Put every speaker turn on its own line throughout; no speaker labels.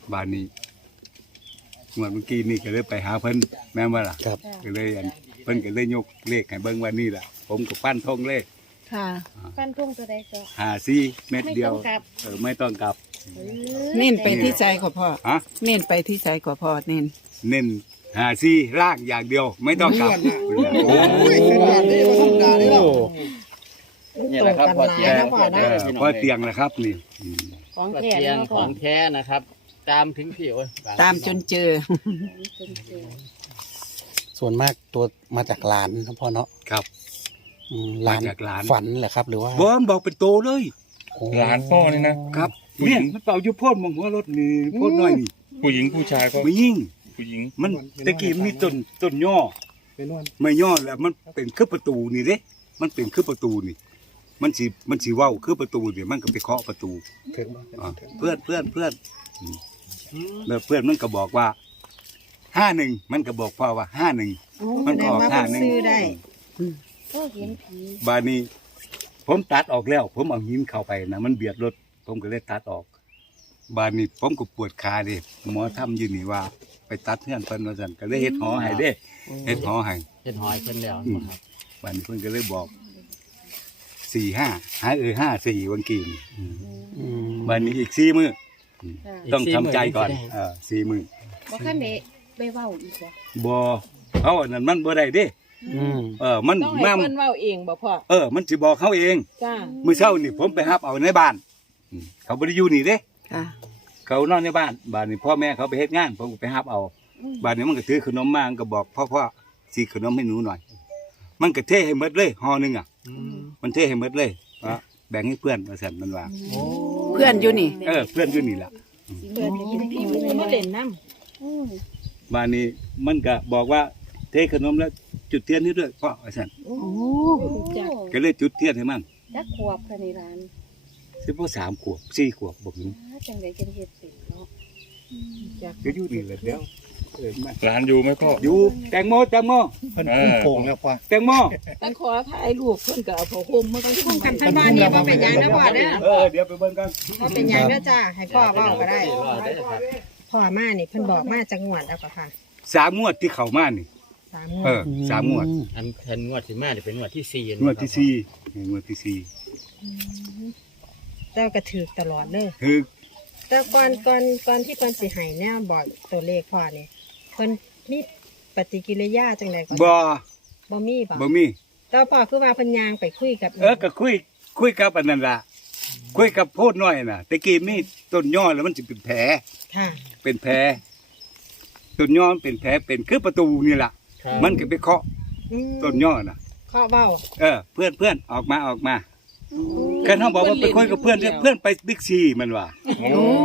บ้านนี้เมื่อกี้นี่ก็เลยไปหาเพิ่นแม่นว่าล่ะ
ครับ
ก็เลยเพิ่นก็เลยยกเลขให้เบิ่งว่านี่ล่ะผมก็ปั้นทงเลข
ค่ะ
ฟันทุ่งตัวใดก็
54เม็ดเดียว
ไม่ต้องกลับ
ไม่ต้องกลับ
เน้นไปที่ใจกว่าพ่อ
ฮะ
เน้นไปที่ใจกว่าพ่อเน้น
เน้น54ล่างอย่างเดียวไม่ต้องกลับ
โอ้ยขนาดนี้ก็ธรรมดาเลยเนาะ
นี่แหละครับพอเตียง
พอเตียงแล้วครับนี่
ของ
พอ
แท้
เตียง
เนาะ
ข
พ่อ
องแท้นะครับ ตามถึงผิว
ตามจนเจอ
ส่วนมากตัวมาจากหลานนะพ่อเนาะ
ครับ
หลาน
มาจากหลาน
ฝันเหรอครับ หรือว่า
บ่มันบอกเป็นโตเลย
โอ้
หลานพ่อนี่นะครับ
เนี่ยมันเป่าอยู่โพ่นมองหัวรถนี่โพ่นน้อยนี่
ผู้หญิงผู้ชายก็
ไม่ยิ่ง
ผู้หญิง
มันตะกี้มันมีต้นย่อ
เป็นนวล
ไม่ย่อแล้วมันเป็นคือประตูนี่เด้ มันเป็นคือประตูนี่ มันสิเว้าคือประตูนี่มันก็ไปเคาะประตู
ถึงบ่
อ่าเพื่อนอืมแล้วเพื่อนมันก็บอกว่า51มันก็บอกพ่อว่า51มันก็ออก51
ก็เห็นผี
บาดนี้ ผมตัดออกแล้ว ผมเอาหินเข้าไปนะมันเบียดรถ ผมก็เลยตัดออก บาดนี้ผมก็ปวดขาดิหมอทำอยู่นี่ว่า ไปตัดเพื่อนเพิ่นว่าซั่นก็เลยเฮ็ดหอให้เด้เฮ็ดหอให้
เห็นหอยขึ้นแล้วนะครับ
บาดนี้เพิ่นก็เลยบอก45หา54วันกี้นี่บาดนี้อีก4มื้อ
ค่ะ
ต้องทำใจก่อน4มื้อ
บ่คันได้ไปเว้าอีกบ่
บ่เอาอันนั้นมันบ่ได้เด้ มัน
ต้องให้
มา
เพิ่นเว้าเองบ่พ่อ
มันสิบอกเขาเอง
จ้า
มื้อเช้านี่ผมไปรับเอาในบ้านเขาบ่ได้อยู่นี่เด้
ค่ะ
เขานอนในบ้านบ้านนี้พ่อแม่เขาไปเฮ็ดงานผมก็ไปรับเอาบ้านนี้มันก็ถือขนมมามันก็บอกพ่อสิขนมให้หนูหน่อย มันก็เทให้หมดเลยห่อหนึงอ่ะ มันเทให้หมดเลยว่าแบ่งให้เพื่อนว่าซั่นมันว่า
เพื่อนอยู่นี่
เพื่อนอยู่นี่ล่ะ
เปิดให้เป็นผี
มาเล่นน้
บ้านนี้มันก็บอกว่าเทขนมแล้วจุดเทียนให้ด้วยพ่อว่าซั่น
ำโอ้
ก็เลยจุดเทียนให้มัน
จักขวบค่ะในร้าน
สิบ่3ขวบ4ขวบบ่ถึง
จังได๋จังเฮ็ดเป็นเนาะ
ก็อยู่นี่แหละเดี๋ยวมา
หลานอยู่ไหมพ่อ
อยู่แตงโม
เพิ่นโป่งแล้วพ่อ
แตงโม
แต่ขอถ่ายรูปเพิ่นก็เอาผ้าห่มมาก็คุ้มกัน
ท่านบ้านนี่บ่เป็นหยังนะพ่อเด้อ
เดี๋ยวไปเบิ่งกัน
บ่เป็นหยังเด้อจ้าให้พ่อเว้าก็ได้
รอได้ครับ
พ่อมานี่เพิ่นบอกมาจากงวดแล้วก็ค่ะ
3งวดที่เข้ามานี่
3งวด
3งวด
อันเพิ่นงวดที่มาจะเป็นงวดที่สี่
งวดที่สี่งวดที่สี่
แต่ก็ถูกตลอดเลย
คือ
แต่ก่อนที่เพิ่นสิให้แนวบอกตัวเลขพ่อนี่เพิ่นมีปฏิกิริยาจังได๋ก็
บ่
บ่มีบ่
บ่มี
แต่พ่อคือว่าเพิ่นย่างไปคุยกับ
ก็คุยกับอันนั้นล่ะคุยกับโพดน้อยน่ะตะกี้มีต้นย่อแล้วมันสิเป็นแผล
ค่ะ
เป็นแผลต้นย่อมันเป็นแผลเป็นคือประตูนี่ล่ะ มันก็ไปเคาะ
อืม
ต้นย่อน่ะ
เคาะเว้า
เพื่อนออกมากันเฮาบอกว่าไปคุยกับเพื่อนเนี่ยเพื่อนไปบิ๊กซีมันว่า
โอ้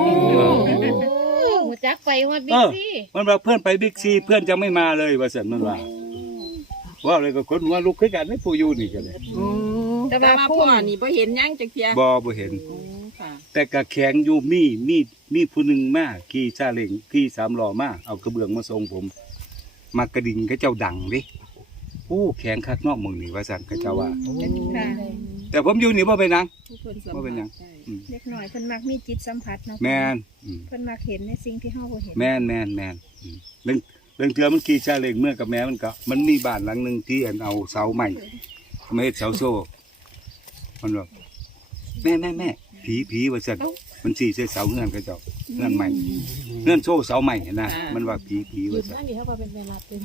หูจักไปฮอดบิ๊
เอก อ
ซี่
มันว่าเพื่อนไปบิ๊กซีเพื่อนจะไม่มาเลยว่าสันมันว่าว่าอะไรก็คนหัวลุกขึ้นกันไม่ผู้อยู่นี่กันเลย
แต่ว่า
พ่อนี่บ่เห็นหยังจักเที่ย
บ่เห็น
ค่ะ
แต่กะแข็งอยู่มีผู้หนึ่งมาขี่ซาเล้งขี่สามล้อมาเอากระเบื้องมาส่งผม มากระดิ่งเขาเจ้าดังดิโอ้แข็งคักเนอกมึงนี่ว่าสันเขาเจ้าว่า
ค่ะ
แต่ผมอยู่นี่บ่เป็นหยัง
ผู้เพิ่นสัม
บ่เป็นหยัง
ภาษณ์ได้
อืม
เล็กหน่อยเพิ่นมักมีจิตสัมผัสเนาะ
แม่นอืม
เพิ่นมักเห็นในสิ่งที่เฮาบ่เห็น
แม่นอืมเรื่องเทือมันขี่ซาเล้งเมื่อกับแม่มันก็มันมีบ้านหลังหนึงที่อันเอาเสาใหม่มาเฮ็ดเสาโซ่มันบอกแม่ผีว่าซั่นมันสิใส่เสาเฮือนเขาเจ้าเฮือนใหม่เฮือนโซ่เสาใหม่นะมันว่าผีว่าซั่น
นี่เขาเป็นเวลาเป็น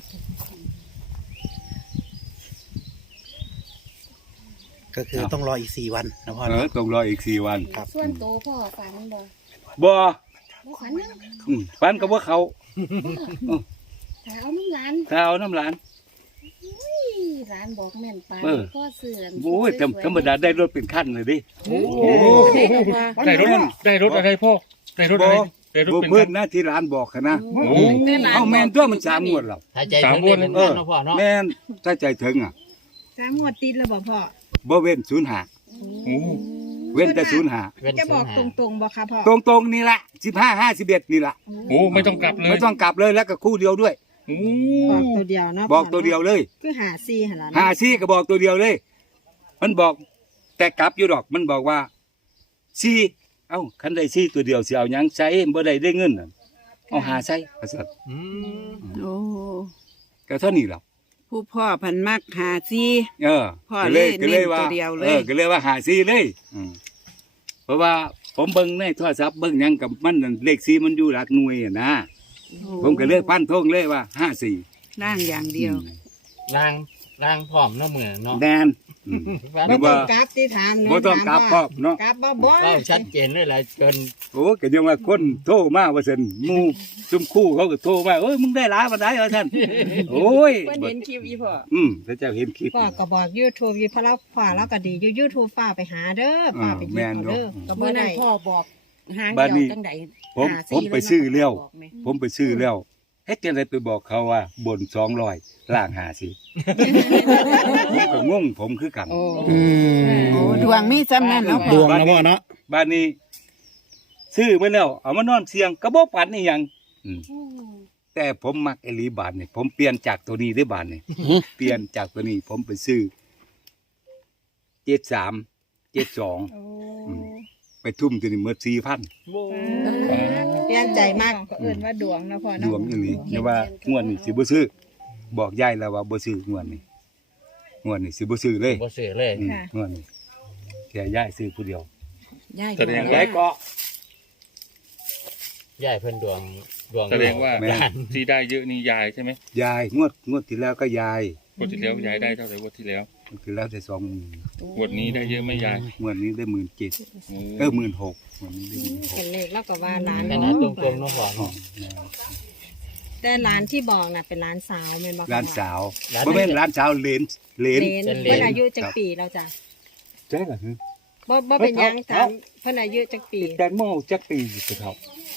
ก็คือต้องรออีก4 วันนะพ่อ
ต้องรออีก4 วัน
ส่วนโตพ่อฝันบ่
บ่
บ่ฝันนะ
ฟันกับว่าเขา
ถ้าเอาน้ำหลาน
ถ้าเอาน้ำหลาน
หลานบอกแม่นปาน
เออ
พ่อเสื่อน
โอ้ยธรรมดาได้รถเป็นขั้นเลยดิ
ได้รถอะไรพ่อได้รถอะไรได้รถ
บ่
เป็น
เพิ่
คั
น
น
นะที่ร้านบอกค่ะนะ
โอ้
เอาแม่นตัวมัน3งวดแล้ว
ถ้าใจถึงได้เป็นพันเนาะพ่อเนาะ
แม่นถ้าใจถึงอ่ะ
3งวดติดแล้วบ่พ่อ
บ่เว้น05
โอ้
เว้นแต่05
เว้น
จะบอก
05
ตรงๆบ่คะพ่อ
ตรงๆนี่ละ15 51นี่ละ
โหไม่ต้องกลับเลย
ไม่ต้องกลับเลยแล้วก็คู่เดียวด้วย
โอ้
บอกตัวเดียวเนาะ
บอกตัวเดียวเลย
คือหา4หั่นล่ะเนาะ
54ก็บอกตัวเดียวเลย มันบอกแต่กลับอยู่ดอกมันบอกว่า4เอ้าคันได้4ตัวเดียวสิเอาหยังใช้บ่ได้เงินน่ะเอาหาใส่ว่าซั่น
อืม
โอ้
ก็เท่านี้ล่ะ
ผู้พ่อพันมักหาซี
เออ
พ่อ
ก็
เลย
ก็เลย
เน้น
ว่า
ตัวเดียวเลย
ก็เลยว่าหาซีเลยเพราะว่าผมเบิ่งในโทรศัพท์เบิ่งหยังกับมันนั่นเลขซีมันอยู่หลักหน่วยอะนะผมก็เลยพันธงเลยว่า54
ร่างอย่างเดียว
ร่างพร้อมเนาะมือเนาะ
แน่น
บ่ต้องกลับที่ถาม
บ่ต้องกลับพร้อมเนาะ
กลับบ่
เราชัดเจนเลยหลายเกิน
โอ้ก็ยังว่าคนโทรมาว่าซั่นหมู่ซุมคู่เขาก็โทรมาเอ้ยมึงได้หลายปานใดว่าซั่นโอ้ย
เพิ่นเห็นคลิปอีพ่อ
ถ้าเจ้าเห็นคลิป
พ่อก็บอก YouTube อยู่เพราะเราพ่อเราก็ดีอยู่ YouTube ฟ้าไปหาเด้อฟ้าไปหยิบเอาเด้อก็บ่
เมื่อนั้
ได้
นพ่อบอกหาง
บัด
เดี
นี้
ยวจังใด
ผมไปซื้อแล้ว
บอกไหม
ผมไปซื้อแล้วเฮ็ดจังไดไปบอกเขาว่าบน200ล่าง50ผมก็งงผมคือกัน
โอ้
อืม
โอ้ดวงมีจำนั้นเนาะ
ด
พ่อ
วงนะพ่อเนาะ
บ้านนี้ซื้อมาแล้วเอามานอนเสียงก็บ่ปันอีหยังแต่ผมมักไอ้ลีบาทนี่ผมเปลี่ยนจากตัวนี้ได้บาทนี่เปลี่ยนจากตัวนี้ ผมไปซื้อ73 72ไปทุ่มตัวนี้หมด4,000
เปลี่ยนใจมาก
ก็เอิ้นว่าดวงเนาะพ่อ
ด
เนาะ
วงอย่างนี้แต่ว่างวดนี้สิบ่ซื้อบอกยายแล้วว่าบ่ซื้องวดนี้งวดนี้สิบ่ซื้อเลย
บ่เสือเลย
งวดนี้แค่ยายซื้อผู้เดียว
ย่าย
แสดง
ยายก็
ยายเพิ่นดวง
แสดงว่า
แม่
ที่ได้เยอะนี่ยายใช่ไหม
ยายงวดที่แล้วก็ยาย
งวดที่แล้วยายได้เท่าไหร่งวดที่แล้ว
งวดที่แล้วได้20,000
งวดนี้ได้เยอะไหมยาย
งวดนี้ได้17,000
โอ้
16,000งวดนี้ได้
เป็นเลขแล้วก็ว่าหลาน
ขนาดตรงๆเนาะพ่อ
16,000
เนาะ
แต่หลานที่บอกน่ะเป็นหลานสาวแม่นบ่คะ
ร้านสาวบ่แม่นร้านสาวเหลน
เลนเพิ่นอายุจักปีแล้วจ้ะ
ใช่ล่ะคือ
บ่เป็นหยังถามเพิ่นอายุจักปี
แตงโมจักปีสิครับ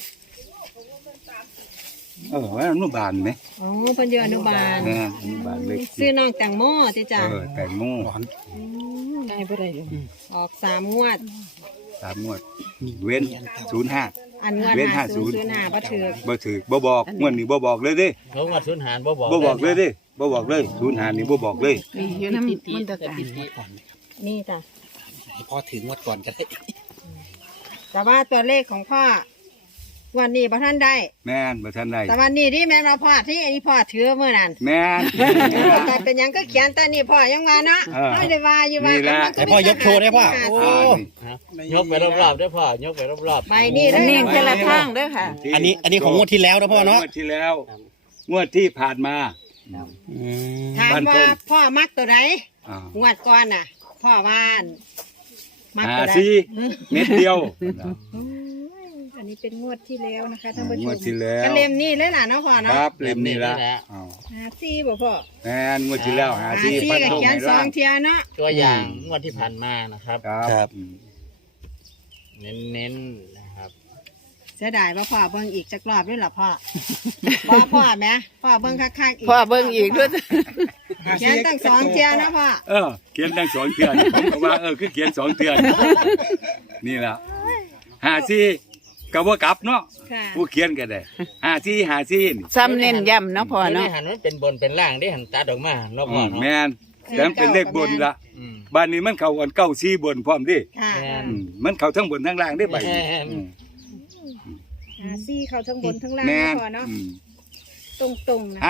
ว่าอนุบาลไหม
อ๋อเพิ่นอยู่อนุบาล
อนุบาลเล็ก
ซื้อน้องแตงโมติจ้ะ
แตงโม
ได้บ่ได้เลย
ออก3งวด
3 งวด เว้น05
อันงวด
เว้น
5005บ่ถือ
บ่ถือบ่บอกงวดนี้บ่บอกเลยเด้
เขางวดสูญหารบ่บอก
บ่บอกเลยเด้บ่บอกเลย05นี่บ่บอกเลย
มีอยู่น้ำมันตะการ
นี่จ้ะ
ให้พ่อถึงงวดก่อนก็ได้
แต่ว่าตัวเลขของพ่อวันนี้บ่ทันได้
แม่นบ่ทันได้
แต่วันนี้ที่แม่นว่าพ่อที่อันนี้พ่อถือมื้อนั้น
แม่น
แต่เป็นหยังก็เขียนแต่นี่พ่อยังว่าเนาะ ไม่ได้ว่าอยู่ว่า
นี่แหละ
ให้พ่อยกโชว์ได้พ่อโอ้
ยกไปรอบๆด้วยพ่อยกไปรอบๆ
ใบนี้
อันนี้
เลย
แค่ละข้างเด้อค่ะ
อันนี้ของงวดที่แล้วนะพ่อเนาะ
งวดที่แล้ว งวดที่ผ่านมา
อืม
ถาม
บ้าน
ว่า
ตรง
พ่อมักตัวไหน
อ่าง
วดก่อนน่ะ พ่อว่านมัก
หา
ตัวไหน
ซีเม็ดเดียว
อันนี้เป็นงวดที่แล้วนะคะท่านผู้ช
งวด
ม
ที่แล้ว
ก็เล่มนี้เลยล่ะเนาะพ่อ
ค
เนาะ
รับเล่มนี้ละ
หาซี่บ่พ่อ
แม่นงวดที่แล้วหา
หา
ซี
ซี่
ปัน
ก็
ตรง
เขียน
ให้
สอ
ล่าง ง
เทียเนาะ
ตัวอย่างงวดที่ผ่านมานะครับ
ครับ
เน้นๆนะครับ
เสียดายว่าพ่อเบิ่งอีกจักรอบด้วยล่ะพ่อพ่อแม่พ่อเบิ่งคักๆอีก
พ่อเบิ่งอีกด้วย
เขียนตั้งสองเทียนะพ่อ
เขียนทั้ง2เทือนผมก็ว่าคือเขียน2เทือนนี่ล่ะหาซีก็บ่กลับเนาะ
ค่ะ
ผู้เขียนก็ได้หาซีนี่
ซ้ำเน้นย้ำเนาะพ่อ
ไม่
เนาะ
หันมันเป็นบนเป็นล่างได้หันตัดออกมาเนาะพ่อเนาะ
แม่นแต่มันเป็นเลขบนละ
อืม
บ้านนี้มันเข้ากันเก้าซีบนพร้อมดิ
ค่ะ
แม่น
มันเข้าทั้งบนทั้งล่างได้ใบนี้
แม่น
หาซี่เข้าทั้งบนทั้งล่าง
แม่
นะ
น
พ่อเนาะตรงๆนะ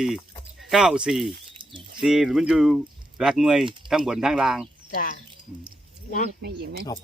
4 มันอยู่หลักหน่วยทั้งบนทั้งล่าง
จ้ะ
เนาะไม่อีกไหม
เอา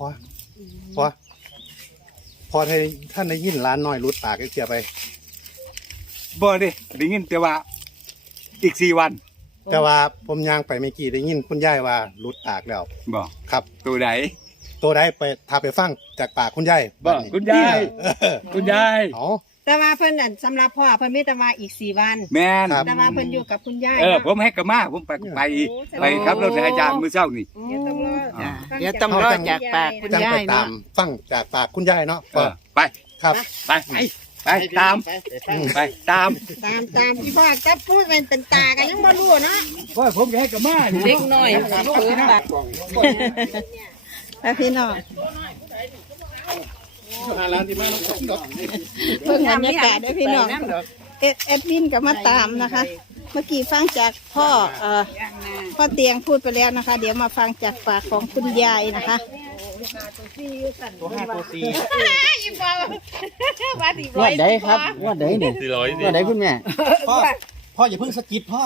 พ่อท่านได้ยินร้านน้อยรุดปากไอ้เกียไป
บ่ได้ยินแต่ว่าอีก4 วัน
แต่ว่าผมย่างไปเมื่อกี้ได้ยินคุณยายว่ารุดปากแล้ว
บ่
ครับ
ตัวไหน
ตัวใดไปถ้าไปฟังจากปากคุณยาย
บ่คุณยายคุณยาย
เอา
แต่ว่าเพิ่นอันสำหรับพ่อเพิ่นมีแต่ว่าอีก4 วัน
แม่น
แต่ว่าเพิ่นอยู่กับคุณยาย
ผมให้กระมาผมไปครับรถอาจารย์มื้อเช้านี่
เดี๋ยวต้องรอ
อ่า
เดี๋ยวต้องรอจากปากคุณ
จัง
ยา
ไป
ย
ตา
เนาะ
มฟังจากปากคุณยายเนาะพ่อ
ไป
ครับ
ไปตามไปตาม
ตามที่พ่อจะพูดเป็นตากันยังบ่รู้เนาะ
เพราะผมจะให้กระมา
เด็กน้อยเปิดปาก
แล้วพี่น้อง
ร้านที่มา
เพิ่งบรรยากาศด้วยพี่น้องเอ็ดวินกับมาตามนะคะ เมื่อกี้ฟังจากพ่อเตียงพูดไปแล้วนะคะ เดี๋ยวมาฟังจากปากของคุณยายนะคะ
ตัวห้าตัวสี่
งวดใดครับงวดใดเนี่ย
400
งวดใดคุณแม่
พ่ออย่าเพิ่งสกิปพ่อ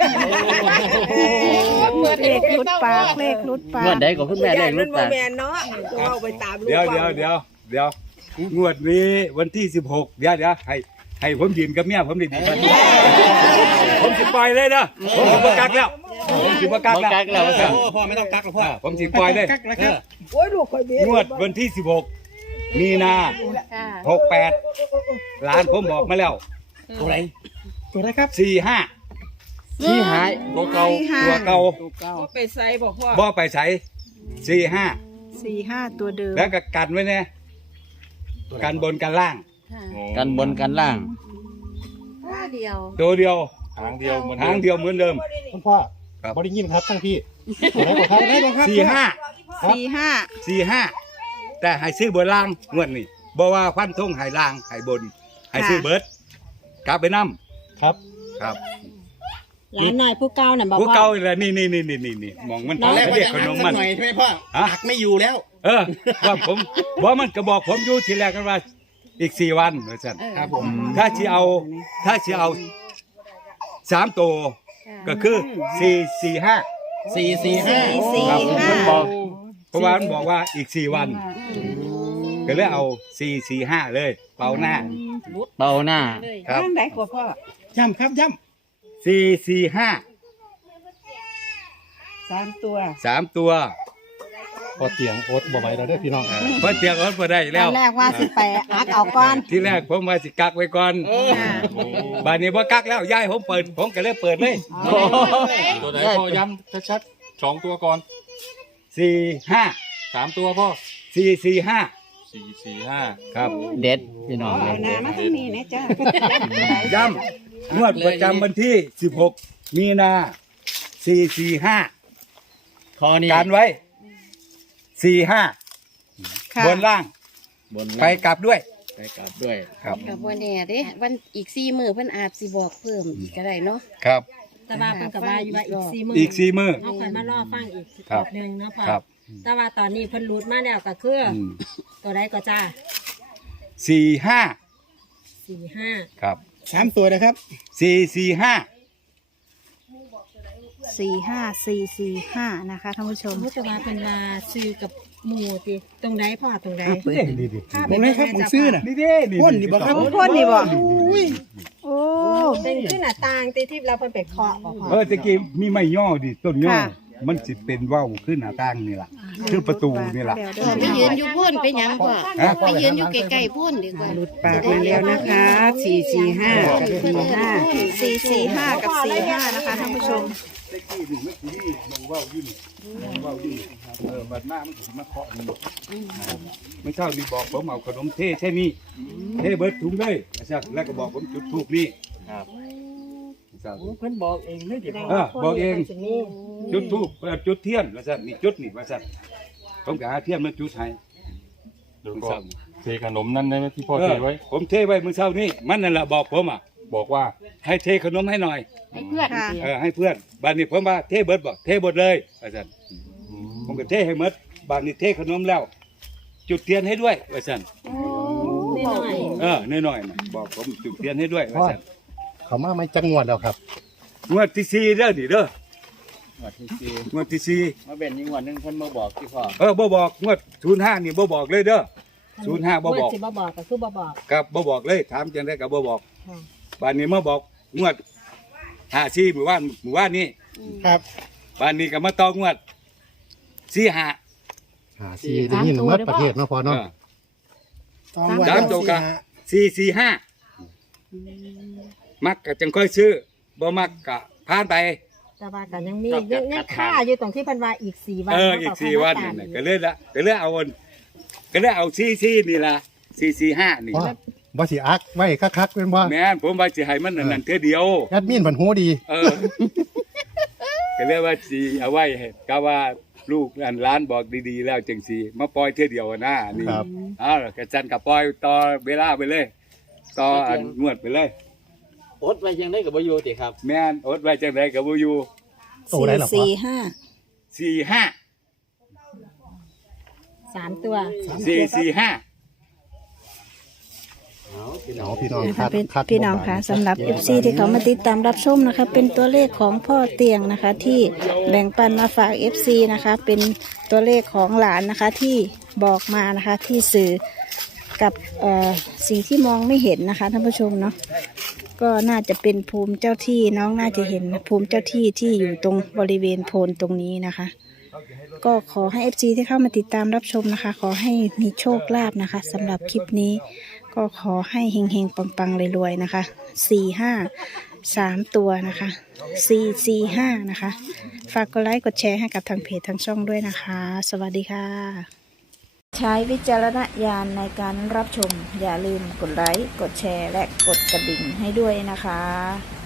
เลขหลุดปากเลขหลุดปาง ก
วดใดก็คุณแม่เลขรุ่นปาก
เดี๋ยวงวดนี้วันที่16เดี๋ยวให้ผมยืนกับเมียผมดีๆกันผมสิปล่อยเลยนะผมสิบ่กักแล้วผมสิบ่กัก
บ่กักแล้วครับ
พ่อไม่ต้องกักหรอกพ่อ
ผมสิปล่อยเลย
กักนะครับ
งวดวันที่16มีนา68ร้านผมบอกมาแล้ว
ตัวไหนตัวไหนครับ
45
ที่หาย
ตัวเก่า
ตัวเก่า
ไปใส่บอกพ่อ
บ่ไปใส่45
45 ตัวเดิม
แล้วก็กันไว้แน่กันบนกันล่าง
กันบนกันล่าง
ว่าเดียว
ตัวเดียว
ทางเดียวเหมือน
ทางเดียวเหมือนเดิม
คุณพ่อ
ครับ
บอดี้ยินครับทั้งพี่ตัวไหนครับตัวไหนครับ
45 45แต่ให้ซื้อบนล่างงวดนี้บ่ว่าฟันธงให้ล่างให้บนให้ซื้อเบิดกลับไปนํ
ครับ
ครับ
หลานหน่อยผู้เก่าน่ะบอก
ผู้
ว่า
เก่าอีกแล้วนี่มองมัน
ตอนแรกว่า
เรียก
จะ
ข
หัก
นม
สั
มั
ก
น
หน่อยใช่ไหมพ่อ
ฮะ
หักไม่อยู่แล้ว
ว่าผมบ่มันก็บอกผมอยู่ทีแรกกันว่าอีก4วันว่าซั่น
ครับผม
ถ้าสิเอา3ตัวก็คือ445
445
ครับมันบอกเพราะว่ามันบอกว่าอีก4วันก็เลยเอา445เลยเป่าหน้า
เบาหน้า
ครับ
ทางใดกว่าพ่อ
ย้ำครับย้
445
3 ตัว
3ตัว
ำพอเตียงโอ๊ตบอกไว้เราได้อพี่น้อง
เพราะเตียงรถบ่ได้
ต
แล้
อ
วน
แรกว่าสิไปอักเอาก่อน
ที่แรกผมว่าสิกักไว้ก่อนบัดนี้บ่กักแล้วย้ายผมเปิดผมก็เลยเปิดเลย
ตัวไหนพ่อย้ำชัดๆ2ตัวก่อน
45
3ตัวพ่อ
445
445
ครับ
เด็ดพี่น้อง
เอาหน้ามาทางนี้นะจ้า
ย้ำงวดประจำวันที่16มีนา445
คอนี่
การไว้45
ค่ะ
บนล่าง
บน
ไปกลับด้วย
ไปกลับด้วย
ครับ
กับวันแน่เด้วันอีก4 มื้อเพิ่นอาจสิบอกเพิ่มอีกก็ได้เนาะ
ครับ
แต่ว่าเพิ่นก็ว่าอยู่ว่าอีก4มื้อ
อีก4มื้อ
เฮาค่อยมารอฟังอีก
ครับ
หนึงเนาะพ่อ
ครับ
แต่ว่าตอนนี้เพิ่นรูดมาแล้วก็คือ
อืม
ตัวใดก็จ้า
45
45
ครับ
3ตัวนะครับ
445
45445นะคะท่านผู้ชม
มุตว่าเป็นว่าซื้อกับหมู่ติตรงใดพ่อตรงใด
ตรงไหนครับผมซื้อน่ะ
นี่เด้นี่
พ่นนี่บอกครับ
พ่นนี่บ่โอ้
เป็นขึ้นหน้าต่างติที่เราเพิ่นไปเคาะบ่พ่อ
ตะกี้มีไม้ย่อดิต้นย่อ
ค่ะ
มันสิเป็นว่าวขึ้นหน้าต่างนี่ล่ะคือประตูนี่ล่ะ
เดี๋ยว
ไปยืนอยู่พุ่นไปหยังพ่อ
ฮะ
ไปยืนอยู่ใกล้ๆพุ่นดีกว่า
หลุดปากมาแล้วนะคะ445กับ45
445 กับ 45 นะคะท่านผู้ชม
ตะกี้นี่มันสิมีมองว่าวอยู่นี่มองว่าวอยู่นี่บัดหน้ามันสิมาเคาะนี่ไม่เช้านี่บอกผมเอาขนมเทใช่นี่เทเบิดถุงเลยแล้วก็บอกผมจุดธูปนี่ครับ
เพิ่นบอกเองเลยดิ
บอกเองจุดธูปจุดเทียนว่าซั่นนี่จุดนี่ว่าซั่นผมก็หาเทียนมาจุดให้
แล้วก็เทขนมนั่นได้ไหมที่พ่อเทไว้
ผมเทไว้มื้อเช้านี้มันนั่นแหละบอกผม
บอกว่า
ให้เทขนมให้หน่อย
ให้เพื่อน
ค่ะ
ให้เพื่อนบ้านนี้ผมว่าเทเบิดบอกเทเบิดเลยว่าซั่นผมก็เทให้หมดบ้านนี้เทขนมแล้ว จุดเทียนให้ด้วยว่าซั่น
นิดหน่อย
น้อยๆน่ะบอกผมจุดเทียนให้ด้วยว่าซั่น
เขามาไม่จังงวดแล้วครับ
งวดที่4เด้อนี่เด้อง
วดที่
งวดที่
4มาเป็นอีกงวดหนึงเพิ่นมาบอกที่พ่อ
4บ่บอกงวด05นี่บ่บอกเลยเด้อ05บ่บอก
สิบ่บอกก็คือบ่บอก
ครับบ่บอกเลยถามจังได๋ก็บ่บอก
ค่ะ
บ้านนี้มาบอกงวด54หมู่บ้านนี้
ครับ
บ้านนี้ก็มาต่องวด45
4ได้ยินหมดประเทศเนาะพ่อเนาะ
สามตัวกะ445มักก็จังค่อยซื้อบ่มักก็ผ่านไป
แต่ว่าก็ยังมียังค่าอยู่ตรงที่เพิ่นว่าอีก4วัน
อีก4วันนี่ก็เลยเอา44นี่ล่ะ445นี่
พ่อบ่สิอักไว้คักๆเป็นบ่
แม่นผมว่าสิให้มันนั่นเท่อเดียว
แอดมินเพิ่นหูดี
ก็เลยว่าสิเอาไว้ให้ก็ว่าลูกอันร้านบอกดีๆแล้วจังสิมาปล่อยเท่อเดียวนะนี่
ครับ
ก็จันก็ปล่อยต่อเวลาไปเลยต่ออันงวดไปเลย
อดไว้ยังได้ก็บ่อยู่ติครับ
แม่นอดไว้จังไดก็บ่อยู่
ตัวไหนล่ะพ่อ
445
45
3 ตัว
445
เอาพี่น้อง
นะคะ
คัด
เป็น
คัด
พี่น้องค่ะสำหรับ FC ที่เขามาติดตามรับชมนะคะ เป็นตัวเลขของพ่อเตียงนะคะ ที่แบ่งปันมาฝาก FC นะคะ เป็นตัวเลขของหลานนะคะที่บอกมานะคะที่สื่อกับสิ่งที่มองไม่เห็นนะคะท่านผู้ชมเนาะก็น่าจะเป็นภูมิเจ้าที่น้องน่าจะเห็นภูมิเจ้าที่ที่อยู่ตรงบริเวณโพนตรงนี้นะคะ ก็ขอให้ FC ที่เข้ามาติดตามรับชมนะคะ ขอให้มีโชคลาภนะคะสำหรับคลิปนี้ ก็ขอให้เฮงๆปังๆรวยๆนะคะ45 3 ตัวนะคะ445นะคะฝากกดไลค์กดแชร์ให้กับทางเพจทางช่องด้วยนะคะ สวัสดีค่ะ ใช้วิจารณญาณในการรับชมอย่าลืมกดไลค์กดแชร์และกดกระดิ่งให้ด้วยนะคะ